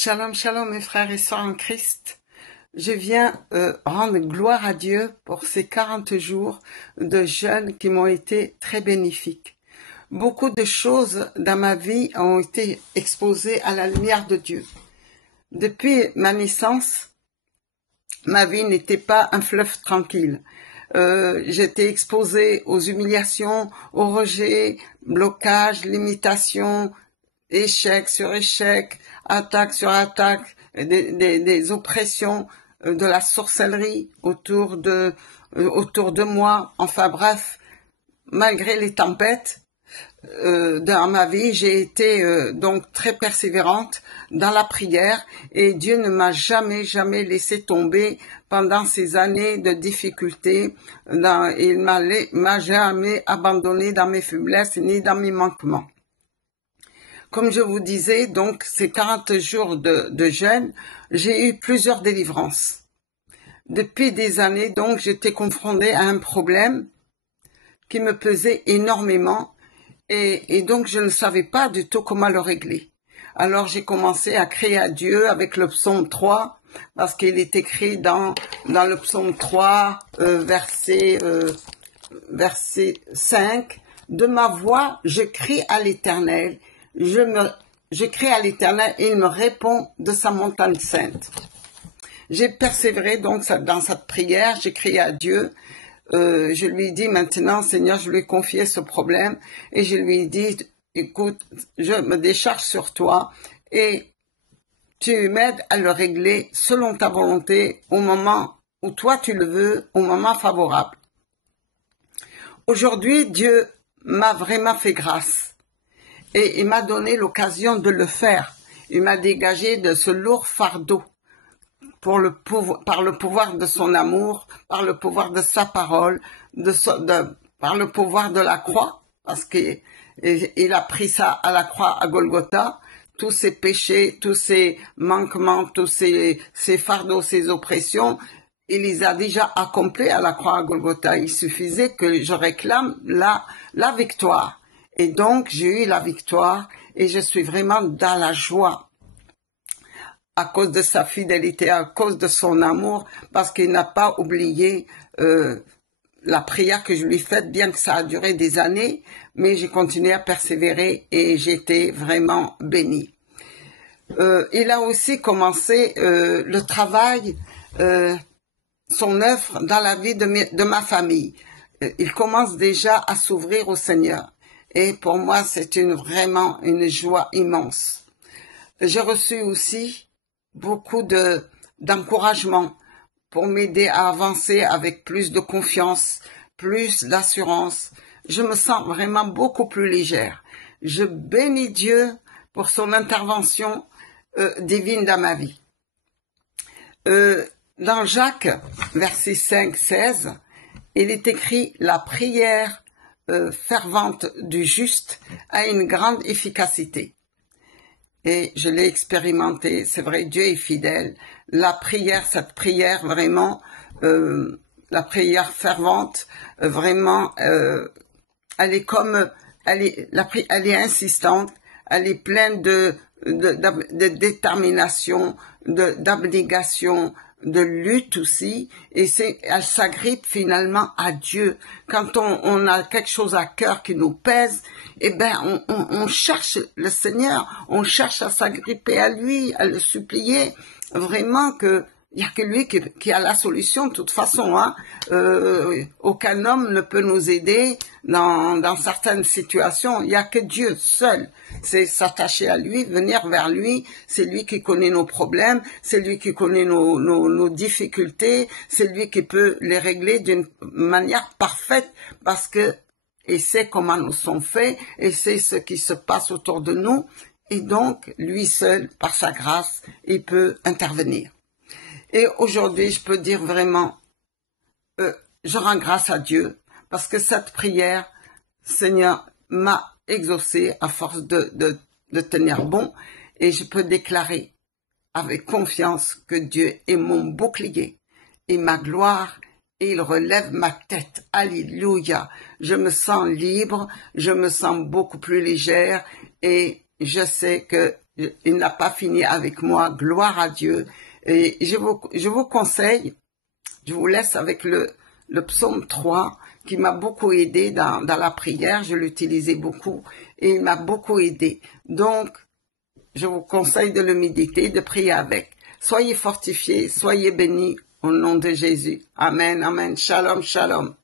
Shalom, shalom mes frères et sœurs en Christ. Je viens rendre gloire à Dieu pour ces 40 jours de jeûne qui m'ont été très bénéfiques. Beaucoup de choses dans ma vie ont été exposées à la lumière de Dieu. Depuis ma naissance, ma vie n'était pas un fleuve tranquille. J'étais exposée aux humiliations, aux rejets, blocages, limitations, échec sur échec, attaque sur attaque, des oppressions, de la sorcellerie autour de moi. Enfin bref, malgré les tempêtes dans ma vie, j'ai été donc très persévérante dans la prière et Dieu ne m'a jamais laissé tomber pendant ces années de difficultés. Il m'a jamais abandonné dans mes faiblesses ni dans mes manquements. Comme je vous disais, donc, ces 40 jours de jeûne, j'ai eu plusieurs délivrances. Depuis des années, donc, j'étais confrontée à un problème qui me pesait énormément et donc je ne savais pas du tout comment le régler. Alors j'ai commencé à crier à Dieu avec le psaume 3, parce qu'il est écrit dans le psaume 3, verset 5, « De ma voix, je crie à l'Éternel. Je crie à l'Éternel et il me répond de sa montagne sainte. » J'ai persévéré donc dans cette prière, j'ai crié à Dieu. Je lui ai dit maintenant, Seigneur, je lui ai confié ce problème et je lui ai dit, écoute, je me décharge sur toi et tu m'aides à le régler selon ta volonté au moment où toi tu le veux, au moment favorable. Aujourd'hui, Dieu m'a vraiment fait grâce. Et il m'a donné l'occasion de le faire. Il m'a dégagé de ce lourd fardeau par le pouvoir de son amour, par le pouvoir de sa parole, par le pouvoir de la croix, parce qu'il a pris ça à la croix à Golgotha, tous ses péchés, tous ses manquements, tous ses fardeaux, ses oppressions, il les a déjà accomplis à la croix à Golgotha. Il suffisait que je réclame la victoire. Et donc, j'ai eu la victoire et je suis vraiment dans la joie à cause de sa fidélité, à cause de son amour, parce qu'il n'a pas oublié la prière que je lui ai faite, bien que ça a duré des années, mais j'ai continué à persévérer et j'étais vraiment bénie. Il a aussi commencé le travail, son œuvre dans la vie de ma famille. Il commence déjà à s'ouvrir au Seigneur. Et pour moi, c'est vraiment une joie immense. J'ai reçu aussi beaucoup d'encouragement pour m'aider à avancer avec plus de confiance, plus d'assurance. Je me sens vraiment beaucoup plus légère. Je bénis Dieu pour son intervention divine dans ma vie. Dans Jacques, verset 5-16, il est écrit « La prière fervente du juste a une grande efficacité. » Et je l'ai expérimenté, c'est vrai, Dieu est fidèle. La prière, cette prière vraiment, la prière fervente, vraiment, elle est insistante, elle est pleine de détermination, d'abnégation, de lutte aussi, et elle s'agrippe finalement à Dieu. Quand on a quelque chose à cœur qui nous pèse, eh ben on cherche le Seigneur, on cherche à s'agripper à lui, à le supplier, vraiment que il y a que lui qui a la solution de toute façon, hein. Aucun homme ne peut nous aider dans certaines situations. Il y a que Dieu seul. C'est s'attacher à lui, venir vers lui. C'est lui qui connaît nos problèmes, c'est lui qui connaît nos difficultés, c'est lui qui peut les régler d'une manière parfaite parce que il sait comment nous sommes faits et sait ce qui se passe autour de nous. Et donc, lui seul, par sa grâce, il peut intervenir. Et aujourd'hui, je peux dire vraiment, je rends grâce à Dieu parce que cette prière, Seigneur, m'a exaucé à force de tenir bon et je peux déclarer avec confiance que Dieu est mon bouclier et ma gloire et il relève ma tête. Alléluia. Je me sens libre, je me sens beaucoup plus légère et je sais que Il n'a pas fini avec moi. Gloire à Dieu. Et je vous conseille, je vous laisse avec le psaume 3 qui m'a beaucoup aidé dans la prière. Je l'utilisais beaucoup et il m'a beaucoup aidé. Donc, je vous conseille de le méditer, de prier avec. Soyez fortifiés, soyez bénis au nom de Jésus. Amen, amen. Shalom, shalom.